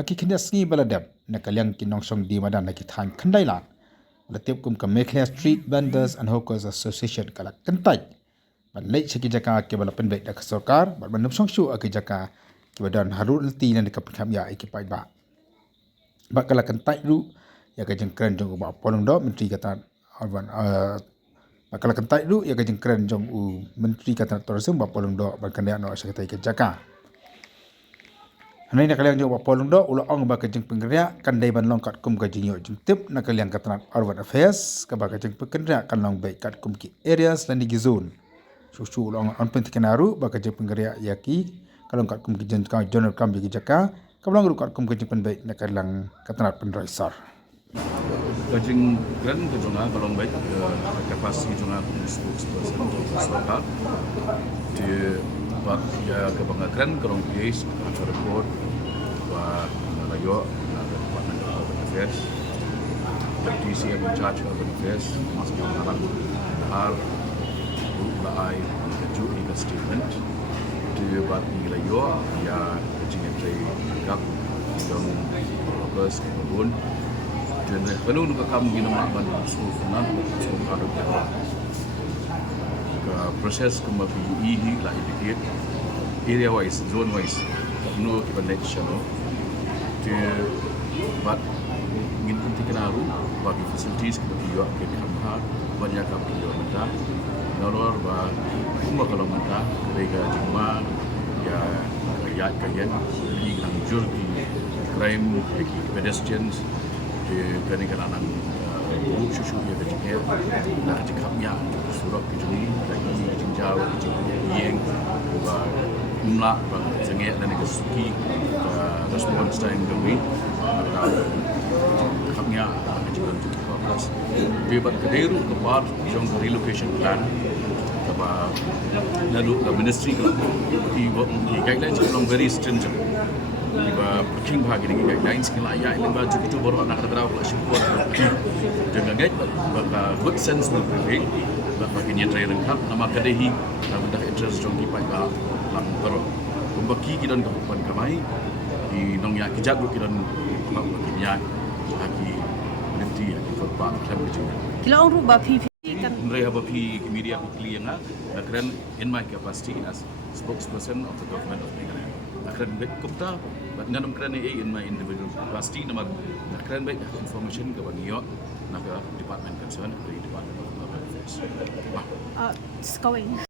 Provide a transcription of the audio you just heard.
haki kindas ngi baladap nakalyang kinongsong di madan na kithan khandailan latip kum ka Mekhle Street Vendors and Hawkers Association kalak kentai ban lei cheki jaka ke bala penbek dak sarkar ban banum songshu aki jaka ke badan harul ti nan kap kham ya iki pai ba kalak kentai ru ya ka jengkren jong ba polong do menteri kata arban bakal kentai ru ya ka jengkren jong u menteri kata tourism ba polong do ban kandia no sekretai ke jaka Hanai nak kalian jawab polong do ulah ong ba kejeng penggerak kan dai ban long kat kum ka jinyo jeng tip nak kalian katran urban affairs ka ba kejeng penggerak kan long baik kat kum ki areas lan di zone susu ulah on penting kenaru ba kejeng penggerak yaki kalau kat kum ki jeng ka journal kam bi jaka ka long ru kat kum kejeng pen baik nak kalian katran penraisar Kajing grand kejunga kalau baik kapasiti junga spokesperson Sarkar di bak ya kebanggaan kerong case report wa layo na Department of Urban Affairs Deputy CM in charge of Urban Affairs masuk dalam hal ulai keju ika statement di bak layo ya kejingan gap yang fokus kebun dan kalau nak kamu gina makan susunan ada proses kembali ini lah indicate area wise, zone wise, no kita net channel. Di buat ingin penting kenaru bagi facilities kita juga kita hampa banyak kami juga mentah. Nalor bah cuma kalau mentah mereka cuma ya kayan lagi lanjur di crime pedestrians di kenekanan buruk susu dia kecil nak cakapnya surat kejuni lagi jinjau yang umlah sengit dan kesuki response time demi cakapnya cakap cukup plus debat kederu kepada jong relocation plan kepada lalu ke ministry di guidelines belum very stringent iba penting bagi ni guidelines kena ya ini baju itu baru anak terdapat lah syukur dengan guide baka good sense will prevail baka kini try lengkap nama kadehi nama dah interest jong kipai ba lang baru pembaki kidan kabupaten kamai di nong ya kijak kidan apa kinya lagi nanti di kota Klang Kejung kila orang rubah PP kan mereka bagi media weekly yang keren in my capacity as spokesperson of the government of Meghalaya keren baik kita dengan keren in my individual capacity nama keren baik information ke New York nak department concern dari department of Urban Affairs. scoring